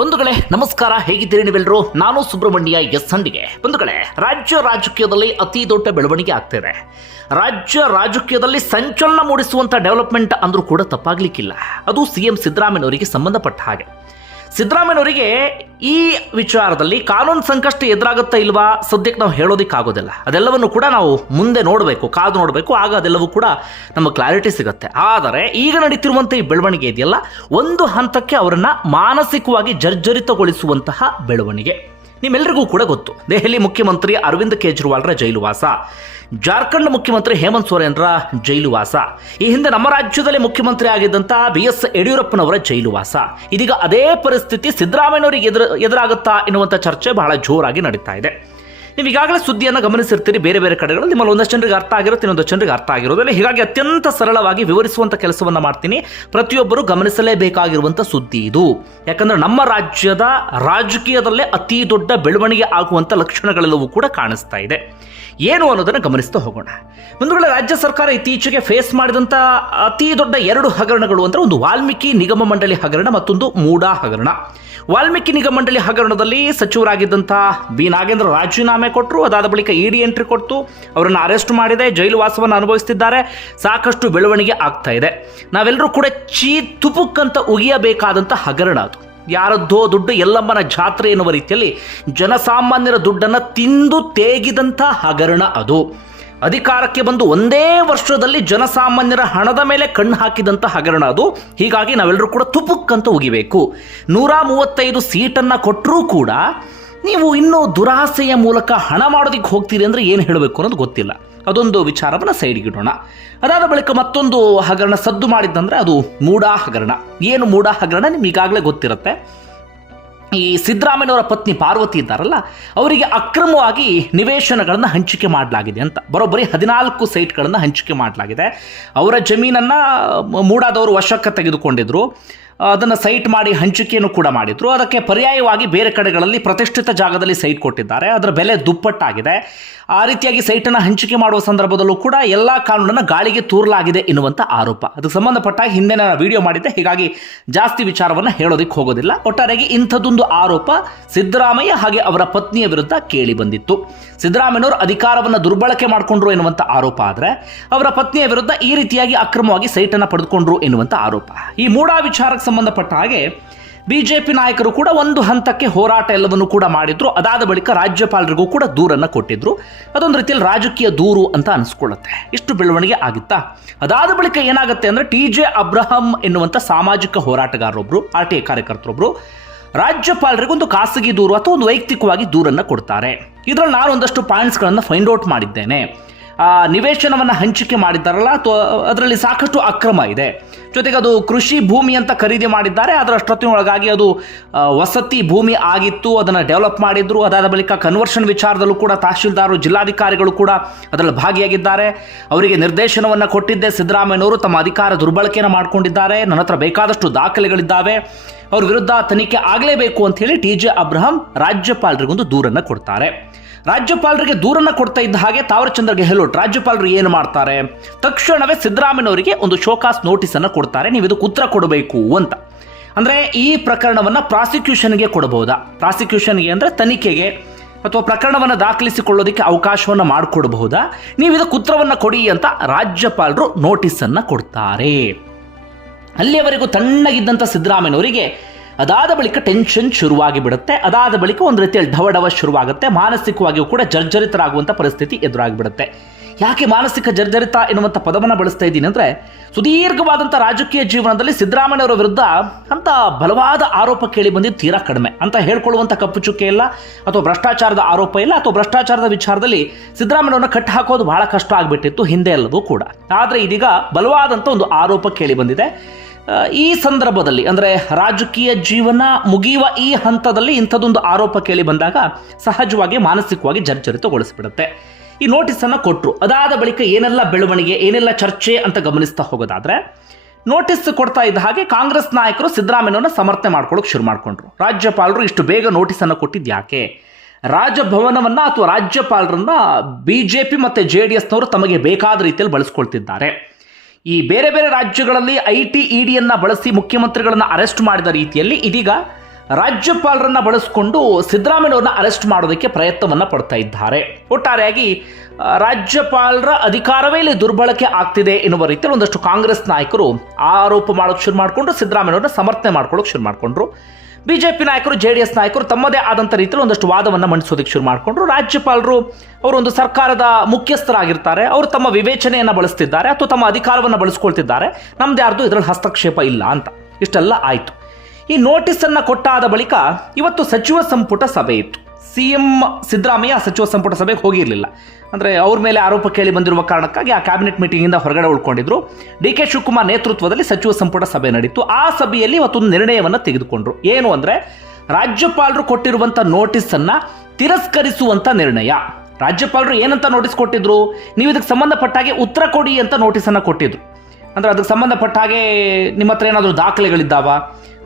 ಬಂಧುಗಳೇ, ನಮಸ್ಕಾರ. ಹೇಗಿದ್ದೀರಿ ನೀವೆಲ್ಲರೂ ನಾನು ಸುಬ್ರಹ್ಮಣ್ಯ ಎಸ್ ಹಂಡಿಗೆ. ಬಂಧುಗಳೇ, ರಾಜ್ಯ ರಾಜಕೀಯದಲ್ಲಿ ಅತಿ ದೊಡ್ಡ ಬೆಳವಣಿಗೆ ಆಗ್ತಿದೆ ರಾಜ್ಯ ರಾಜಕೀಯದಲ್ಲಿ ಸಂಚಲನ ಮೂಡಿಸುವಂತ ಡೆವಲಪ್ಮೆಂಟ್ ಅಂದ್ರೂ ಕೂಡ ತಪ್ಪಾಗ್ಲಿಕ್ಕಿಲ್ಲ. ಅದು ಸಿ ಎಂ ಸಿದ್ದರಾಮಯ್ಯನವರಿಗೆ ಸಂಬಂಧಪಟ್ಟ ಹಾಗೆ. ಸಿದ್ದರಾಮಯ್ಯನವರಿಗೆ ಈ ವಿಚಾರದಲ್ಲಿ ಕಾನೂನು ಸಂಕಷ್ಟ ಎದುರಾಗುತ್ತಾ ಇಲ್ವಾ ಸದ್ಯಕ್ಕೆ ನಾವು ಹೇಳೋದಕ್ಕಾಗೋದಿಲ್ಲ. ಅದೆಲ್ಲವನ್ನು ಕೂಡ ನಾವು ಮುಂದೆ ನೋಡಬೇಕು, ಕಾದು ನೋಡಬೇಕು, ಆಗ ಅದೆಲ್ಲವೂ ಕೂಡ ನಮ್ಮ ಕ್ಲಾರಿಟಿ ಸಿಗುತ್ತೆ. ಆದರೆ ಈಗ ನಡೀತಿರುವಂಥ ಈ ಬೆಳವಣಿಗೆ ಇದೆಯಲ್ಲ, ಒಂದು ಹಂತಕ್ಕೆ ಅವರನ್ನು ಮಾನಸಿಕವಾಗಿ ಜರ್ಜರಿತಗೊಳಿಸುವಂತಹ ಬೆಳವಣಿಗೆ. ನಿಮ್ಮೆಲ್ಲರಿಗೂ ಕೂಡ ಗೊತ್ತು, ದೆಹಲಿ ಮುಖ್ಯಮಂತ್ರಿ ಅರವಿಂದ್ ಕೇಜ್ರಿವಾಲ್ರ ಜೈಲುವಾಸ ಜಾರ್ಖಂಡ್ ಮುಖ್ಯಮಂತ್ರಿ ಹೇಮಂತ್ ಸೋರೆನ್ರ ಜೈಲುವಾಸ ಈ ಹಿಂದೆ ನಮ್ಮ ರಾಜ್ಯದಲ್ಲಿ ಮುಖ್ಯಮಂತ್ರಿ ಆಗಿದ್ದಂಥ ಬಿ ಎಸ್ ಯಡಿಯೂರಪ್ಪನವರ ಜೈಲುವಾಸ ಇದೀಗ ಅದೇ ಪರಿಸ್ಥಿತಿ ಸಿದ್ದರಾಮಯ್ಯನವರಿಗೆ ಎದುರು, ಎದುರಾಗುತ್ತಾ ಎನ್ನುವಂಥ ಚರ್ಚೆ ಬಹಳ ಜೋರಾಗಿ ನಡೀತಾ ಇದೆ. ನೀವು ಈಗಾಗಲೇ ಸುದ್ದಿಯನ್ನು ಗಮನಿಸಿರ್ತೀರಿ, ಬೇರೆ ಬೇರೆ ಕಡೆಗಳು ನಿಮ್ಮಲ್ಲಿ ಒಂದಷ್ಟು ಜನರಿಗೆ ಅರ್ಥ ಆಗಿರುತ್ತೆ ಇನ್ನೊಂದು ಜನರಿಗೆ ಅರ್ಥ ಆಗಿರೋದಿಲ್ಲ ಹೀಗಾಗಿ ಅತ್ಯಂತ ಸರಳವಾಗಿ ವಿವರಿಸುವಂಥ ಕೆಲಸವನ್ನು ಮಾಡ್ತೀನಿ. ಪ್ರತಿಯೊಬ್ಬರು ಗಮನಿಸಲೇಬೇಕಾಗಿರುವಂಥ ಸುದ್ದಿ ಇದು. ಯಾಕಂದ್ರೆ ನಮ್ಮ ರಾಜ್ಯದ ರಾಜಕೀಯದಲ್ಲೇ ಅತಿ ದೊಡ್ಡ ಬೆಳವಣಿಗೆ ಆಗುವಂಥ ಲಕ್ಷಣಗಳೆಲ್ಲವೂ ಕೂಡ ಕಾಣಿಸ್ತಾ ಇದೆ. ಏನು ಅನ್ನೋದನ್ನು ಗಮನಿಸ್ತಾ ಹೋಗೋಣ. ಒಂದು ರಾಜ್ಯ ಸರ್ಕಾರ ಇತ್ತೀಚೆಗೆ ಫೇಸ್ ಮಾಡಿದಂಥ ಅತಿ ದೊಡ್ಡ ಎರಡು ಹಗರಣಗಳು ಅಂದರೆ ಒಂದು ವಾಲ್ಮೀಕಿ ನಿಗಮ ಮಂಡಳಿ ಹಗರಣ ಮತ್ತೊಂದು ಮೂಡಾ ಹಗರಣ. ವಾಲ್ಮೀಕಿ ನಿಗಮ ಮಂಡಳಿ ಹಗರಣದಲ್ಲಿ ಸಚಿವರಾಗಿದ್ದಂಥ ಬಿ. ನಾಗೇಂದ್ರ ರಾಜೀನಾಮೆ ಕೊಟ್ಟರು ಅದಾದ ಬಳಿಕ ಇಡಿ ಎಂಟ್ರಿ ಕೊಟ್ಟು ಅವರನ್ನು ಅರೆಸ್ಟ್ ಮಾಡಿದೆ. ಜೈಲು ವಾಸವನ್ನು ಅನುಭವಿಸುತ್ತಿದ್ದಾರೆ ಸಾಕಷ್ಟು ಬೆಳವಣಿಗೆ ಆಗ್ತಾ ಇದೆ. ನಾವೆಲ್ಲರೂ ಕೂಡ ಚೀ ತುಪುಕ್ಕಂತ ಉಗಿಯಬೇಕಾದಂಥ ಹಗರಣ ಅದು. ಯಾರದ್ದೋ ದುಡ್ಡು ಎಲ್ಲಮ್ಮನ ಜಾತ್ರೆ ಎನ್ನುವ ರೀತಿಯಲ್ಲಿ ಜನಸಾಮಾನ್ಯರ ದುಡ್ಡನ್ನು ತಿಂದು ತೇಗಿದಂಥ ಹಗರಣ ಅದು. ಅಧಿಕಾರಕ್ಕೆ ಬಂದು ಒಂದೇ ವರ್ಷದಲ್ಲಿ ಜನಸಾಮಾನ್ಯರ ಹಣದ ಮೇಲೆ ಕಣ್ಣು ಹಾಕಿದಂಥ ಹಗರಣ ಅದು. ಹೀಗಾಗಿ ನಾವೆಲ್ಲರೂ ಕೂಡ ತುಪುಕ್ಕಂತ ಉಗಿಬೇಕು. ನೂರ ಮೂವತ್ತೈದು ಸೀಟನ್ನು ಕೊಟ್ಟರೂ ಕೂಡ ನೀವು ಇನ್ನೂ ದುರಾಸೆಯ ಮೂಲಕ ಹಣ ಮಾಡೋದಕ್ಕೆ ಹೋಗ್ತೀರಿ ಅಂದರೆ ಏನು ಹೇಳಬೇಕು ಅನ್ನೋದು ಗೊತ್ತಿಲ್ಲ. ಅದೊಂದು ವಿಚಾರವನ್ನು ಸೈಡ್ಗೆ ಇಡೋಣ. ಅದಾದ ಬಳಿಕ ಮತ್ತೊಂದು ಹಗರಣ ಸದ್ದು ಮಾಡಿದ್ದಂದ್ರೆ ಅದು ಮೂಡಾ ಹಗರಣ. ಏನು ಮೂಡಾ ಹಗರಣ ನಿಮ್ಗೆ ಈಗಾಗಲೇ ಗೊತ್ತಿರುತ್ತೆ. ಈ ಸಿದ್ದರಾಮಯ್ಯನವರ ಪತ್ನಿ ಪಾರ್ವತಿ ಇದ್ದಾರಲ್ಲ, ಅವರಿಗೆ ಅಕ್ರಮವಾಗಿ ನಿವೇಶನಗಳನ್ನು ಹಂಚಿಕೆ ಮಾಡಲಾಗಿದೆ ಅಂತ. ಬರೋಬ್ಬರಿ ಹದಿನಾಲ್ಕು ಸೈಟ್ಗಳನ್ನು ಹಂಚಿಕೆ ಮಾಡಲಾಗಿದೆ. ಅವರ ಜಮೀನನ್ನು ಮೂಡಾದವರು ವಶಕ್ಕೆ ತೆಗೆದುಕೊಂಡಿದ್ರು. ಅದನ್ನು ಸೈಟ್ ಮಾಡಿ ಹಂಚಿಕೆಯನ್ನು ಕೂಡ ಮಾಡಿದ್ರು. ಅದಕ್ಕೆ ಪರ್ಯಾಯವಾಗಿ ಬೇರೆ ಕಡೆಗಳಲ್ಲಿ ಪ್ರತಿಷ್ಠಿತ ಜಾಗದಲ್ಲಿ ಸೈಟ್ ಕೊಟ್ಟಿದ್ದಾರೆ. ಅದರ ಬೆಲೆ ದುಪ್ಪಟ್ಟಾಗಿದೆ. ಆ ರೀತಿಯಾಗಿ ಸೈಟನ್ನು ಹಂಚಿಕೆ ಮಾಡುವ ಸಂದರ್ಭದಲ್ಲೂ ಕೂಡ ಎಲ್ಲ ಕಾನೂನನ್ನು ಗಾಳಿಗೆ ತೂರಲಾಗಿದೆ ಎನ್ನುವಂಥ ಆರೋಪ. ಅದಕ್ಕೆ ಸಂಬಂಧಪಟ್ಟ ಹಿಂದೆ ನಾನು ವಿಡಿಯೋ ಮಾಡಿದ್ದೆ. ಹೀಗಾಗಿ ಜಾಸ್ತಿ ವಿಚಾರವನ್ನು ಹೇಳೋದಕ್ಕೆ ಹೋಗೋದಿಲ್ಲ. ಒಟ್ಟಾರೆಯಾಗಿ ಇಂಥದ್ದೊಂದು ಆರೋಪ ಸಿದ್ದರಾಮಯ್ಯ ಹಾಗೆ ಅವರ ಪತ್ನಿಯ ವಿರುದ್ಧ ಕೇಳಿ ಬಂದಿತ್ತು. ಸಿದ್ದರಾಮಯ್ಯನವರು ಅಧಿಕಾರವನ್ನು ದುರ್ಬಳಕೆ ಮಾಡಿಕೊಂಡ್ರು ಎನ್ನುವಂಥ ಆರೋಪ ಆದರೆ, ಅವರ ಪತ್ನಿಯ ವಿರುದ್ಧ ಈ ರೀತಿಯಾಗಿ ಅಕ್ರಮವಾಗಿ ಸೈಟನ್ನು ಪಡೆದುಕೊಂಡ್ರು ಎನ್ನುವಂಥ ಆರೋಪ. ಈ ಮೂಡಾ ವಿಚಾರಕ್ಕೆ ಸಂಬಂಧಪಟ್ಟ ಹಾಗೆ ಬಿಜೆಪಿ ನಾಯಕರು ಕೂಡ ಒಂದು ಹಂತಕ್ಕೆ ಹೋರಾಟ ಎಲ್ಲವನ್ನು ಕೂಡ ಮಾಡಿದ್ರು. ಅದಾದ ಬಳಿಕ ರಾಜ್ಯಪಾಲರಿಗೂ ಕೂಡ ದೂರನ್ನು ಕೊಟ್ಟಿದ್ರು. ಅದೊಂದು ರೀತಿಯಲ್ಲಿ ರಾಜಕೀಯ ದೂರು ಅಂತ ಅನಿಸ್ಕೊಳ್ಳುತ್ತೆ. ಇಷ್ಟು ಬೆಳವಣಿಗೆ ಆಗಿತ್ತಾ? ಅದಾದ ಬಳಿಕ ಏನಾಗುತ್ತೆ ಅಂದರೆ ಟಿ ಜೆ ಅಬ್ರಹಂ ಎನ್ನುವಂಥ ಸಾಮಾಜಿಕ ಹೋರಾಟಗಾರರೊಬ್ಬರು ಆರ್ ಟಿ ಐ ಕಾರ್ಯಕರ್ತರೊಬ್ಬರು ರಾಜ್ಯಪಾಲರಿಗೊಂದು ಖಾಸಗಿ ದೂರು ಅಥವಾ ಒಂದು ವೈಯಕ್ತಿಕವಾಗಿ ದೂರನ್ನು ಕೊಡ್ತಾರೆ. ಇದರಲ್ಲಿ ನಾನು ಒಂದಷ್ಟು ಪಾಯಿಂಟ್ಸ್ಗಳನ್ನು ಫೈಂಡ್ ಔಟ್ ಮಾಡಿದ್ದೇನೆ. ನಿವೇಶನವನ್ನು ಹಂಚಿಕೆ ಮಾಡಿದ್ದಾರಲ್ಲ? ಅಥವಾ ಅದರಲ್ಲಿ ಸಾಕಷ್ಟು ಅಕ್ರಮ ಇದೆ. ಜೊತೆಗೆ ಅದು ಕೃಷಿ ಭೂಮಿ ಅಂತ ಖರೀದಿ ಮಾಡಿದ್ದಾರೆ. ಅದರ ಅಷ್ಟೊತ್ತಿನೊಳಗಾಗಿ ಅದು ವಸತಿ ಭೂಮಿ ಆಗಿತ್ತು. ಅದನ್ನು ಡೆವಲಪ್ ಮಾಡಿದ್ರು. ಅದಾದ ಬಳಿಕ ಕನ್ವರ್ಷನ್ ವಿಚಾರದಲ್ಲೂ ಕೂಡ ತಹಶೀಲ್ದಾರರು ಜಿಲ್ಲಾಧಿಕಾರಿಗಳು ಕೂಡ ಅದರಲ್ಲಿ ಭಾಗಿಯಾಗಿದ್ದಾರೆ. ಅವರಿಗೆ ನಿರ್ದೇಶನವನ್ನು ಕೊಟ್ಟಿದ್ದೆ. ಸಿದ್ದರಾಮಯ್ಯನವರು ತಮ್ಮ ಅಧಿಕಾರ ದುರ್ಬಳಕೆಯನ್ನು ಮಾಡಿಕೊಂಡಿದ್ದಾರೆ. ನನ್ನ ಹತ್ರ ಬೇಕಾದಷ್ಟು ದಾಖಲೆಗಳಿದ್ದಾವೆ. ಅವ್ರ ವಿರುದ್ಧ ತನಿಖೆ ಆಗಲೇಬೇಕು ಅಂತ ಹೇಳಿ ಟಿ ಜೆ ಅಬ್ರಹಾಂ ರಾಜ್ಯಪಾಲರಿಗೊಂದು ದೂರನ್ನು ಕೊಡ್ತಾರೆ. ರಾಜ್ಯಪಾಲರಿಗೆ ದೂರನ್ನ ಕೊಡ್ತಾ ಇದ್ದ ಹಾಗೆ ತಾವರಚಂದ್ರ ಗೆಹ್ಲೋಟ್ ರಾಜ್ಯಪಾಲರು ಏನು ಮಾಡ್ತಾರೆ? ತಕ್ಷಣವೇ ಸಿದ್ದರಾಮಯ್ಯನವರಿಗೆ ಒಂದು ಶೋಕಾಸ್ ನೋಟಿಸ್ ಅನ್ನು ಕೊಡ್ತಾರೆ, ನೀವು ಇದಕ್ಕೆ ಉತ್ತರ ಕೊಡಬೇಕು ಅಂತ. ಅಂದ್ರೆ ಈ ಪ್ರಕರಣವನ್ನ ಪ್ರಾಸಿಕ್ಯೂಷನ್ಗೆ ಕೊಡಬಹುದಾ? ಪ್ರಾಸಿಕ್ಯೂಷನ್ಗೆ ಅಂದ್ರೆ ತನಿಖೆಗೆ ಅಥವಾ ಪ್ರಕರಣವನ್ನು ದಾಖಲಿಸಿಕೊಳ್ಳೋದಕ್ಕೆ ಅವಕಾಶವನ್ನು ಮಾಡಿಕೊಡಬಹುದಾ? ನೀವು ಇದಕ್ಕೆ ಉತ್ತರವನ್ನು ಕೊಡಿ ಅಂತ ರಾಜ್ಯಪಾಲರು ನೋಟಿಸನ್ನು ಕೊಡ್ತಾರೆ. ಅಲ್ಲಿಯವರೆಗೂ ತಣ್ಣಗಿದ್ದಂಥ ಸಿದ್ದರಾಮಯ್ಯನವರಿಗೆ ಅದಾದ ಬಳಿಕ ಟೆನ್ಷನ್ ಶುರುವಾಗಿ ಬಿಡುತ್ತೆ. ಅದಾದ ಬಳಿಕ ಒಂದು ರೀತಿಯಲ್ಲಿ ಢವಢವ ಶುರುವಾಗುತ್ತೆ. ಮಾನಸಿಕವಾಗಿಯೂ ಕೂಡ ಜರ್ಜರಿತರಾಗುವಂಥ ಪರಿಸ್ಥಿತಿ ಎದುರಾಗಿಬಿಡುತ್ತೆ. ಯಾಕೆ ಮಾನಸಿಕ ಜರ್ಜರಿತ ಎನ್ನುವಂಥ ಪದವನ್ನು ಬಳಸ್ತಾ ಇದ್ದೀನಿ ಅಂದರೆ ಸುದೀರ್ಘವಾದಂಥ ರಾಜಕೀಯ ಜೀವನದಲ್ಲಿ ಸಿದ್ದರಾಮಯ್ಯವರ ವಿರುದ್ಧ ಅಂತ ಬಲವಾದ ಆರೋಪ ಕೇಳಿ ಬಂದಿದ್ದು ತೀರಾ ಕಡಿಮೆ ಅಂತ ಹೇಳ್ಕೊಳ್ಳುವಂಥ ಕಪ್ಪು ಚುಕ್ಕೆ ಇಲ್ಲ, ಅಥವಾ ಭ್ರಷ್ಟಾಚಾರದ ಆರೋಪ ಇಲ್ಲ, ಅಥವಾ ಭ್ರಷ್ಟಾಚಾರದ ವಿಚಾರದಲ್ಲಿ ಸಿದ್ದರಾಮಯ್ಯವ್ರನ್ನ ಕಟ್ಟಿ ಹಾಕೋದು ಬಹಳ ಕಷ್ಟ ಆಗಿಬಿಟ್ಟಿತ್ತು ಹಿಂದೆ ಎಲ್ಲವೂ ಕೂಡ. ಆದರೆ ಇದೀಗ ಬಲವಾದಂಥ ಒಂದು ಆರೋಪ ಕೇಳಿ ಬಂದಿದೆ. ಈ ಸಂದರ್ಭದಲ್ಲಿ, ಅಂದರೆ ರಾಜಕೀಯ ಜೀವನ ಮುಗಿಯುವ ಈ ಹಂತದಲ್ಲಿ ಇಂಥದ್ದೊಂದು ಆರೋಪ ಕೇಳಿ ಬಂದಾಗ ಸಹಜವಾಗಿ, ಮಾನಸಿಕವಾಗಿ ಜರ್ಜರಿತಗೊಳಿಸಿಬಿಡುತ್ತೆ. ಈ ನೋಟಿಸನ್ನು ಕೊಟ್ಟರು ಅದಾದ ಬಳಿಕ ಏನೆಲ್ಲ ಬೆಳವಣಿಗೆ, ಏನೆಲ್ಲ ಚರ್ಚೆ ಅಂತ ಗಮನಿಸ್ತಾ ಹೋಗೋದಾದರೆ, ನೋಟಿಸ್ ಕೊಡ್ತಾ ಇದ್ದ ಹಾಗೆ ಕಾಂಗ್ರೆಸ್ ನಾಯಕರು ಸಿದ್ದರಾಮಯ್ಯನವನ್ನ ಸಮರ್ಥನೆ ಮಾಡ್ಕೊಳ್ಳೋಕೆ ಶುರು ಮಾಡ್ಕೊಂಡ್ರು. ರಾಜ್ಯಪಾಲರು ಇಷ್ಟು ಬೇಗ ನೋಟಿಸನ್ನು ಕೊಟ್ಟಿದ್ದು ಯಾಕೆ? ರಾಜಭವನವನ್ನು ಅಥವಾ ರಾಜ್ಯಪಾಲರನ್ನ ಪಿ ಮತ್ತು ಜೆ ಡಿ ಎಸ್ನವರು ತಮಗೆ ಬೇಕಾದ ರೀತಿಯಲ್ಲಿ ಬಳಸ್ಕೊಳ್ತಿದ್ದಾರೆ. ಈ ಬೇರೆ ಬೇರೆ ರಾಜ್ಯಗಳಲ್ಲಿ ಐ ಟಿ ಇಡಿಯನ್ನ ಬಳಸಿ ಮುಖ್ಯಮಂತ್ರಿಗಳನ್ನು ಅರೆಸ್ಟ್ ಮಾಡಿದ ರೀತಿಯಲ್ಲಿ ಇದೀಗ ರಾಜ್ಯಪಾಲರನ್ನ ಬಳಸಿಕೊಂಡು ಸಿದ್ದರಾಮಯ್ಯವ್ರನ್ನ ಅರೆಸ್ಟ್ ಮಾಡೋದಕ್ಕೆ ಪ್ರಯತ್ನವನ್ನ ಪಡ್ತಾ ಇದ್ದಾರೆ. ಒಟ್ಟಾರೆಯಾಗಿ ರಾಜ್ಯಪಾಲರ ಅಧಿಕಾರವೇ ಇಲ್ಲಿ ದುರ್ಬಳಕೆ ಆಗ್ತಿದೆ ಎನ್ನುವ ರೀತಿಯಲ್ಲಿ ಒಂದಷ್ಟು ಕಾಂಗ್ರೆಸ್ ನಾಯಕರು ಆರೋಪ ಮಾಡೋಕ್ಕೆ ಶುರು ಮಾಡಿಕೊಂಡು ಸಿದ್ದರಾಮಯ್ಯವ್ರನ್ನ ಸಮರ್ಥನೆ ಮಾಡ್ಕೊಳ್ಳೋಕೆ ಶುರು ಮಾಡಿಕೊಂಡ್ರು. ಬಿಜೆಪಿ ನಾಯಕರು ಜೆ ಡಿ ಎಸ್ ನಾಯಕರು ತಮ್ಮದೇ ಆದಂಥ ರೀತಿಯಲ್ಲಿ ಒಂದಷ್ಟು ವಾದವನ್ನು ಮಂಡಿಸೋದಕ್ಕೆ ಶುರು ಮಾಡಿಕೊಂಡ್ರು. ರಾಜ್ಯಪಾಲರು ಅವರು ಒಂದು ಸರ್ಕಾರದ ಮುಖ್ಯಸ್ಥರಾಗಿರ್ತಾರೆ. ಅವರು ತಮ್ಮ ವಿವೇಚನೆಯನ್ನು ಬಳಸ್ತಿದ್ದಾರೆ ಅಥವಾ ತಮ್ಮ ಅಧಿಕಾರವನ್ನು ಬಳಸ್ಕೊಳ್ತಿದ್ದಾರೆ. ನಮ್ದು ಯಾರ್ದು ಇದರಲ್ಲಿ ಹಸ್ತಕ್ಷೇಪ ಇಲ್ಲ ಅಂತ. ಇಷ್ಟೆಲ್ಲ ಆಯಿತು. ಈ ನೋಟಿಸನ್ನು ಕೊಟ್ಟಾದ ಬಳಿಕ ಇವತ್ತು ಸಚಿವ ಸಂಪುಟ ಸಭೆ ಇತ್ತು. ಸಿ ಎಂ ಸಿದ್ದರಾಮಯ್ಯ ಸಚಿವ ಸಂಪುಟ ಸಭೆಗೆ ಹೋಗಿರಲಿಲ್ಲ. ಅಂದರೆ ಅವ್ರ ಮೇಲೆ ಆರೋಪ ಕೇಳಿ ಬಂದಿರುವ ಕಾರಣಕ್ಕಾಗಿ ಆ ಕ್ಯಾಬಿನೆಟ್ ಮೀಟಿಂಗಿಂದ ಹೊರಗಡೆ ಉಳ್ಕೊಂಡಿದ್ರು. ಡಿ ಕೆ ಶಿವಕುಮಾರ್ ನೇತೃತ್ವದಲ್ಲಿ ಸಚಿವ ಸಂಪುಟ ಸಭೆ ನಡೀತು. ಆ ಸಭೆಯಲ್ಲಿ ಇವತ್ತೊಂದು ನಿರ್ಣಯವನ್ನು ತೆಗೆದುಕೊಂಡ್ರು. ಏನು ಅಂದರೆ ರಾಜ್ಯಪಾಲರು ಕೊಟ್ಟಿರುವಂಥ ನೋಟಿಸನ್ನು ತಿರಸ್ಕರಿಸುವಂಥ ನಿರ್ಣಯ. ರಾಜ್ಯಪಾಲರು ಏನಂತ ನೋಟಿಸ್ ಕೊಟ್ಟಿದ್ರು? ನೀವು ಇದಕ್ಕೆ ಸಂಬಂಧಪಟ್ಟ ಹಾಗೆ ಉತ್ತರ ಕೊಡಿ ಅಂತ ನೋಟಿಸನ್ನು ಕೊಟ್ಟಿದ್ರು. ಅಂದರೆ ಅದಕ್ಕೆ ಸಂಬಂಧಪಟ್ಟ ಹಾಗೆ ನಿಮ್ಮ ಹತ್ರ ಏನಾದರೂ ದಾಖಲೆಗಳಿದ್ದಾವ?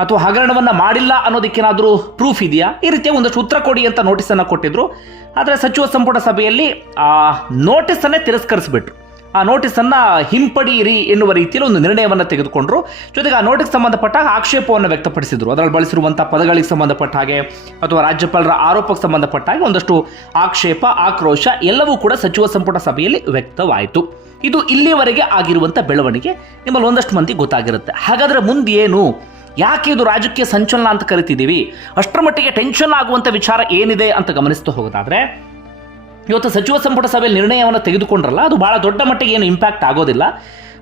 ಅಥವಾ ಹಗರಣವನ್ನು ಮಾಡಿಲ್ಲ ಅನ್ನೋದಕ್ಕೇನಾದರೂ ಪ್ರೂಫ್ ಇದೆಯಾ? ಈ ರೀತಿಯ ಒಂದಷ್ಟು ಉತ್ತರ ಕೊಡಿ ಅಂತ ನೋಟಿಸನ್ನು ಕೊಟ್ಟಿದ್ರು. ಆದರೆ ಸಚಿವ ಸಂಪುಟ ಸಭೆಯಲ್ಲಿ ಆ ನೋಟಿಸನ್ನೇ ತಿರಸ್ಕರಿಸಿಬಿಟ್ರು. ಆ ನೋಟಿಸನ್ನು ಹಿಂಪಡೆಯಿರಿ ಎನ್ನುವ ರೀತಿಯಲ್ಲಿ ಒಂದು ನಿರ್ಣಯವನ್ನು ತೆಗೆದುಕೊಂಡ್ರು. ಜೊತೆಗೆ ಆ ನೋಟಿಗೆ ಸಂಬಂಧಪಟ್ಟ ಆಕ್ಷೇಪವನ್ನು ವ್ಯಕ್ತಪಡಿಸಿದ್ರು. ಅದರಲ್ಲಿ ಬಳಸಿರುವಂಥ ಪದಗಳಿಗೆ ಸಂಬಂಧಪಟ್ಟ ಹಾಗೆ, ಅಥವಾ ರಾಜ್ಯಪಾಲರ ಆರೋಪಕ್ಕೆ ಸಂಬಂಧಪಟ್ಟ ಹಾಗೆ ಒಂದಷ್ಟು ಆಕ್ಷೇಪ, ಆಕ್ರೋಶ ಎಲ್ಲವೂ ಕೂಡ ಸಚಿವ ಸಂಪುಟ ಸಭೆಯಲ್ಲಿ ವ್ಯಕ್ತವಾಯಿತು. ಇದು ಇಲ್ಲಿಯವರೆಗೆ ಆಗಿರುವಂಥ ಬೆಳವಣಿಗೆ ನಿಮ್ಮಲ್ಲಿ ಒಂದಷ್ಟು ಮಂದಿ ಗೊತ್ತಾಗಿರುತ್ತೆ. ಹಾಗಾದರೆ ಮುಂದೇನು? ಯಾಕೆ ಇದು ರಾಜಕೀಯ ಸಂಚಲನ ಅಂತ ಕರಿತಿದ್ದೀವಿ? ಅಷ್ಟರ ಮಟ್ಟಿಗೆ ಟೆನ್ಷನ್ ಆಗುವಂಥ ವಿಚಾರ ಏನಿದೆ ಅಂತ ಗಮನಿಸ್ತಾ ಹೋಗೋದಾದ್ರೆ, ಇವತ್ತು ಸಚಿವ ಸಂಪುಟ ಸಭೆಯಲ್ಲಿ ನಿರ್ಣಯವನ್ನು ತೆಗೆದುಕೊಂಡ್ರಲ್ಲ, ಅದು ಬಹಳ ದೊಡ್ಡ ಮಟ್ಟಿಗೆ ಏನು ಇಂಪ್ಯಾಕ್ಟ್ ಆಗೋದಿಲ್ಲ.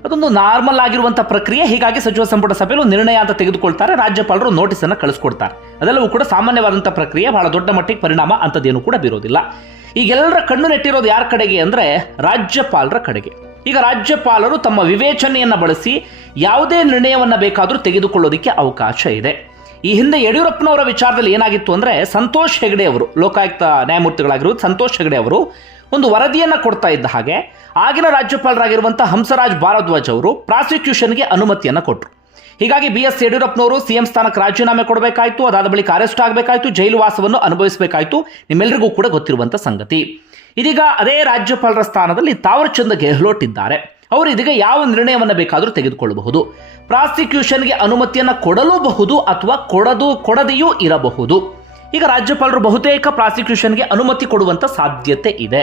ಅದೊಂದು ನಾರ್ಮಲ್ ಆಗಿರುವಂಥ ಪ್ರಕ್ರಿಯೆ, ಹೀಗಾಗಿ ಸಚಿವ ಸಂಪುಟ ಸಭೆಯಲ್ಲಿ ನಿರ್ಣಯ ಅಂತ ತೆಗೆದುಕೊಳ್ತಾರೆ, ರಾಜ್ಯಪಾಲರು ನೋಟಿಸನ್ನು ಕಳಿಸ್ಕೊಡ್ತಾರೆ. ಅದೆಲ್ಲವೂ ಕೂಡ ಸಾಮಾನ್ಯವಾದಂಥ ಪ್ರಕ್ರಿಯೆ, ಬಹಳ ದೊಡ್ಡ ಮಟ್ಟಿಗೆ ಪರಿಣಾಮ ಅಂಥದ್ದೇನು ಕೂಡ ಬೀರೋದಿಲ್ಲ. ಈಗೆಲ್ಲರ ಕಣ್ಣು ನೆಟ್ಟಿರೋದು ಯಾರ ಕಡೆಗೆ ಅಂದರೆ ರಾಜ್ಯಪಾಲರ ಕಡೆಗೆ. ಈಗ ರಾಜ್ಯಪಾಲರು ತಮ್ಮ ವಿವೇಚನೆಯನ್ನು ಬಳಸಿ ಯಾವುದೇ ನಿರ್ಣಯವನ್ನು ಬೇಕಾದರೂ ತೆಗೆದುಕೊಳ್ಳೋದಕ್ಕೆ ಅವಕಾಶ ಇದೆ. ಈ ಹಿಂದೆ ಯಡಿಯೂರಪ್ಪನವರ ವಿಚಾರದಲ್ಲಿ ಏನಾಗಿತ್ತು ಅಂದರೆ ಸಂತೋಷ್ ಹೆಗಡೆ ಅವರು, ಲೋಕಾಯುಕ್ತ ನ್ಯಾಯಮೂರ್ತಿಗಳಾಗಿರುವುದು ಸಂತೋಷ್ ಹೆಗಡೆ ಅವರು ಒಂದು ವರದಿಯನ್ನು ಕೊಡ್ತಾ ಇದ್ದ ಹಾಗೆ ಆಗಿನ ರಾಜ್ಯಪಾಲರಾಗಿರುವಂಥ ಹಂಸರಾಜ್ ಭಾರದ್ವಾಜ್ ಅವರು ಪ್ರಾಸಿಕ್ಯೂಷನ್ಗೆ ಅನುಮತಿಯನ್ನು ಕೊಟ್ಟರು ಹೀಗಾಗಿ ಬಿ ಎಸ್ ಯಡಿಯೂರಪ್ಪನವರು ಸಿಎಂ ಸ್ಥಾನಕ್ಕೆ ರಾಜೀನಾಮೆ ಕೊಡಬೇಕಾಯಿತು, ಅದಾದ ಬಳಿಕ ಅರೆಸ್ಟ್ ಆಗಬೇಕಾಯಿತು, ಜೈಲು ವಾಸವನ್ನು ಅನುಭವಿಸಬೇಕಾಯಿತು ನಿಮ್ಮೆಲ್ಲರಿಗೂ ಕೂಡ ಗೊತ್ತಿರುವಂಥ ಸಂಗತಿ. ಇದೀಗ ಅದೇ ರಾಜ್ಯಪಾಲರ ಸ್ಥಾನದಲ್ಲಿ ತಾವರ್ಚಂದ್ ಗೆಹ್ಲೋಟ್ ಇದ್ದಾರೆ ಅವರು ಇದೀಗ ಯಾವ ನಿರ್ಣಯವನ್ನು ಬೇಕಾದರೂ ತೆಗೆದುಕೊಳ್ಳಬಹುದು. ಪ್ರಾಸಿಕ್ಯೂಷನ್ಗೆ ಅನುಮತಿಯನ್ನು ಕೊಡಲೂಬಹುದು ಅಥವಾ ಕೊಡದು, ಕೊಡದೆಯೂ ಇರಬಹುದು. ಈಗ ರಾಜ್ಯಪಾಲರು ಬಹುತೇಕ ಪ್ರಾಸಿಕ್ಯೂಷನ್ಗೆ ಅನುಮತಿ ಕೊಡುವಂಥ ಸಾಧ್ಯತೆ ಇದೆ.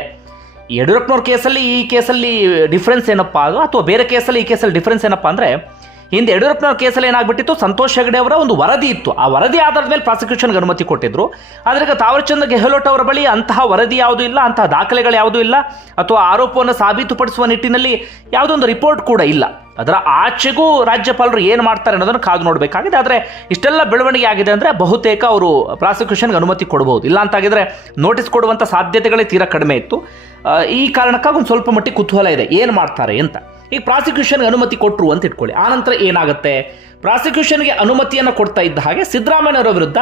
ಯಡಿಯೂರಪ್ಪನವ್ರ ಕೇಸಲ್ಲಿ ಈ ಕೇಸಲ್ಲಿ ಡಿಫ್ರೆನ್ಸ್ ಏನಪ್ಪಾ ಅಥವಾ ಬೇರೆ ಕೇಸಲ್ಲಿ ಈ ಕೇಸಲ್ಲಿ ಡಿಫ್ರೆನ್ಸ್ ಏನಪ್ಪಾ ಅಂದರೆ ಹಿಂದೆ ಯಡಿಯೂರಪ್ಪನವ್ರ ಕೇಸಲ್ಲಿ ಏನಾಗ್ಬಿಟ್ಟಿತ್ತು? ಸಂತೋಷ್ ಹೆಗಡೆ ಅವರ ಒಂದು ವರದಿ ಇತ್ತು. ಆ ವರದಿ ಆಧಾರದ ಮೇಲೆ ಪ್ರಾಸಿಕ್ಯೂಷನ್ಗೆ ಅನುಮತಿ ಕೊಟ್ಟಿದ್ರು. ಆದರೆ ಈಗ ತಾವರ್ಚಂದ್ ಗೆಹ್ಲೋಟ್ ಅವರ ಬಳಿ ಅಂತಹ ವರದಿ ಯಾವುದೂ ಇಲ್ಲ, ಅಂತಹ ದಾಖಲೆಗಳು ಯಾವುದೂ ಇಲ್ಲ, ಅಥವಾ ಆರೋಪವನ್ನು ಸಾಬೀತುಪಡಿಸುವ ನಿಟ್ಟಿನಲ್ಲಿ ಯಾವುದೊಂದು ರಿಪೋರ್ಟ್ ಕೂಡ ಇಲ್ಲ. ಅದರ ಆಚೆಗೂ ರಾಜ್ಯಪಾಲರು ಏನು ಮಾಡ್ತಾರೆ ಅನ್ನೋದನ್ನು ಕಾದು ನೋಡಬೇಕಾಗಿದೆ. ಆದರೆ ಇಷ್ಟೆಲ್ಲ ಬೆಳವಣಿಗೆ ಆಗಿದೆ ಅಂದರೆ ಬಹುತೇಕ ಅವರು ಪ್ರಾಸಿಕ್ಯೂಷನ್ಗೆ ಅನುಮತಿ ಕೊಡಬಹುದು ಇಲ್ಲ ಅಂತಾಗಿದ್ರೆ ನೋಟಿಸ್ ಕೊಡುವಂಥ ಸಾಧ್ಯತೆಗಳೇ ತೀರಾ ಕಡಿಮೆ ಇತ್ತು. ಈ ಕಾರಣಕ್ಕಾಗಿ ಒಂದು ಸ್ವಲ್ಪ ಮಟ್ಟಿಗೆ ಕುತೂಹಲ ಇದೆ. ಏನು ಮಾಡ್ತಾರೆ ಅಂತ. ಈಗ ಪ್ರಾಸಿಕ್ಯೂಷನ್ಗೆ ಅನುಮತಿ ಕೊಟ್ಟರು ಅಂತ ಇಟ್ಕೊಳ್ಳಿ. ಆನಂತರ ಏನಾಗುತ್ತೆ? ಪ್ರಾಸಿಕ್ಯೂಷನ್ಗೆ ಅನುಮತಿಯನ್ನು ಕೊಡ್ತಾ ಇದ್ದ ಹಾಗೆ ಸಿದ್ದರಾಮಯ್ಯನವರ ವಿರುದ್ಧ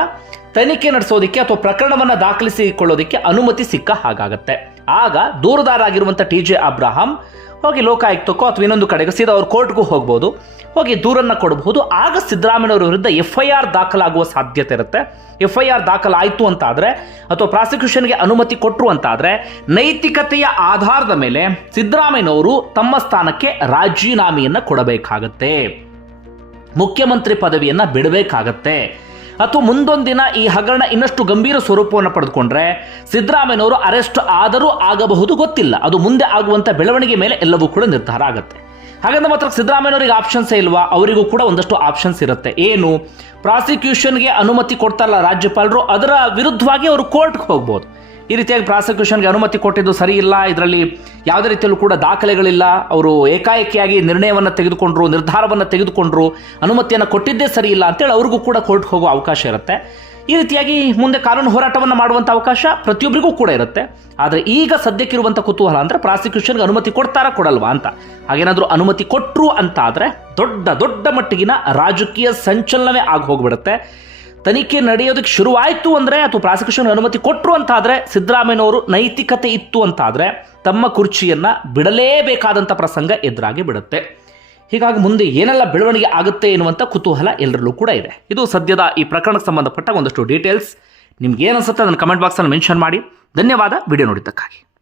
ತನಿಖೆ ನಡೆಸೋದಕ್ಕೆ ಅಥವಾ ಪ್ರಕರಣವನ್ನು ದಾಖಲಿಸಿಕೊಳ್ಳೋದಕ್ಕೆ ಅನುಮತಿ ಸಿಕ್ಕ ಹಾಗಾಗತ್ತೆ. ಆಗ ದೂರದಾರಾಗಿರುವಂಥ ಟಿ ಜೆ ಅಬ್ರಹಾಂ ಹೋಗಿ ಲೋಕಾಯುಕ್ತಕ್ಕೋ ಅಥವಾ ಇನ್ನೊಂದು ಕಡೆಗೆ ಸೀದಾ ಅವ್ರ ಕೋರ್ಟ್ಗೂ ಹೋಗ್ಬೋದು. ಹೋಗಿ ದೂರನ್ನು ಕೊಡಬಹುದು. ಆಗ ಸಿದ್ದರಾಮಯ್ಯನವರ ವಿರುದ್ಧ ಎಫ್ ಐ ಆರ್ ದಾಖಲಾಗುವ ಸಾಧ್ಯತೆ ಇರುತ್ತೆ. ಎಫ್ ಐ ಆರ್ ದಾಖಲಾಯಿತು ಅಂತಾದರೆ ಅಥವಾ ಪ್ರಾಸಿಕ್ಯೂಷನ್ಗೆ ಅನುಮತಿ ಕೊಟ್ಟರು ಅಂತಾದರೆ ನೈತಿಕತೆಯ ಆಧಾರದ ಮೇಲೆ ಸಿದ್ದರಾಮಯ್ಯನವರು ತಮ್ಮ ಸ್ಥಾನಕ್ಕೆ ರಾಜೀನಾಮೆಯನ್ನು ಕೊಡಬೇಕಾಗತ್ತೆ. ಮುಖ್ಯಮಂತ್ರಿ ಪದವಿಯನ್ನು ಬಿಡಬೇಕಾಗತ್ತೆ. ಅಥವಾ ಮುಂದೊಂದು ದಿನ ಈ ಹಗರಣ ಇನ್ನಷ್ಟು ಗಂಭೀರ ಸ್ವರೂಪವನ್ನು ಪಡೆದುಕೊಂಡ್ರೆ ಸಿದ್ದರಾಮಯ್ಯನವರು ಅರೆಸ್ಟ್ ಆದರೂ ಆಗಬಹುದು ಗೊತ್ತಿಲ್ಲ. ಅದು ಮುಂದೆ ಆಗುವಂಥ ಬೆಳವಣಿಗೆ ಮೇಲೆ ಎಲ್ಲವೂ ಕೂಡ ನಿರ್ಧಾರ ಆಗುತ್ತೆ. ಹಾಗಂದ್ರೆ ಮಾತ್ರ ಸಿದ್ದರಾಮಯ್ಯನವರಿಗೆ ಆಪ್ಷನ್ಸೇ ಇಲ್ವಾ? ಅವರಿಗೂ ಕೂಡ ಒಂದಷ್ಟು ಆಪ್ಷನ್ಸ್ ಇರುತ್ತೆ. ಏನು? ಪ್ರಾಸಿಕ್ಯೂಷನ್ಗೆ ಅನುಮತಿ ಕೊಡ್ತಾರಲ್ಲ ರಾಜ್ಯಪಾಲರು, ಅದರ ವಿರುದ್ಧವಾಗಿ ಅವರು ಕೋರ್ಟ್ಗೆ ಹೋಗ್ಬೋದು. ಈ ರೀತಿಯಾಗಿ ಪ್ರಾಸಿಕ್ಯೂಷನ್ಗೆ ಅನುಮತಿ ಕೊಟ್ಟಿದ್ದು ಸರಿ ಇಲ್ಲ. ಇದರಲ್ಲಿ ಯಾವುದೇ ರೀತಿಯಲ್ಲೂ ಕೂಡ ದಾಖಲೆಗಳಿಲ್ಲ. ಅವರು ಏಕಾಏಕಿಯಾಗಿ ನಿರ್ಣಯವನ್ನು ತೆಗೆದುಕೊಂಡ್ರು, ನಿರ್ಧಾರವನ್ನು ತೆಗೆದುಕೊಂಡ್ರು, ಅನುಮತಿಯನ್ನು ಕೊಟ್ಟಿದ್ದೇ ಸರಿ ಇಲ್ಲ ಅಂತೇಳಿ ಅವ್ರಿಗೂ ಕೂಡ ಕೋರ್ಟ್ಗೆ ಹೋಗೋ ಅವಕಾಶ ಇರುತ್ತೆ. ಈ ರೀತಿಯಾಗಿ ಮುಂದೆ ಕಾನೂನು ಹೋರಾಟವನ್ನು ಮಾಡುವಂಥ ಅವಕಾಶ ಪ್ರತಿಯೊಬ್ಬರಿಗೂ ಕೂಡ ಇರುತ್ತೆ. ಆದರೆ ಈಗ ಸದ್ಯಕ್ಕಿರುವಂಥ ಕುತೂಹಲ ಅಂದರೆ ಪ್ರಾಸಿಕ್ಯೂಷನ್ಗೆ ಅನುಮತಿ ಕೊಡ್ತಾರಾ ಕೊಡಲ್ವಾ ಅಂತ. ಹಾಗೇನಾದರೂ ಅನುಮತಿ ಕೊಟ್ಟರು ಅಂತ ಆದರೆ ದೊಡ್ಡ ದೊಡ್ಡ ಮಟ್ಟಿಗಿನ ರಾಜಕೀಯ ಸಂಚಲನವೇ ಆಗಿ ಹೋಗ್ಬಿಡುತ್ತೆ. ತನಿಖೆ ನಡೆಯೋದಕ್ಕೆ ಶುರುವಾಯಿತು ಅಂದರೆ ಅಥವಾ ಪ್ರಾಸಿಕ್ಯೂಷನ್ ಅನುಮತಿ ಕೊಟ್ಟರು ಅಂತಾದರೆ ಸಿದ್ದರಾಮಯ್ಯನವರು ನೈತಿಕತೆ ಇತ್ತು ಅಂತಾದರೆ ತಮ್ಮ ಕುರ್ಚಿಯನ್ನು ಬಿಡಲೇಬೇಕಾದಂಥ ಪ್ರಸಂಗ ಎದುರಾಗಿ ಬಿಡುತ್ತೆ. ಹೀಗಾಗಿ ಮುಂದೆ ಏನೆಲ್ಲ ಬೆಳವಣಿಗೆ ಆಗುತ್ತೆ ಎನ್ನುವಂಥ ಕುತೂಹಲ ಎಲ್ಲರಲ್ಲೂ ಕೂಡ ಇದೆ. ಇದು ಸದ್ಯದ ಈ ಪ್ರಕರಣಕ್ಕೆ ಸಂಬಂಧಪಟ್ಟ ಒಂದಷ್ಟು ಡೀಟೇಲ್ಸ್ ನಿಮ್ಗೆ ಏನು ಅನ್ಸುತ್ತೆ ಅದನ್ನು ಕಮೆಂಟ್ ಬಾಕ್ಸಲ್ಲಿ ಮೆನ್ಷನ್ ಮಾಡಿ. ಧನ್ಯವಾದ. ವಿಡಿಯೋ ನೋಡಿದ್ದಕ್ಕಾಗಿ.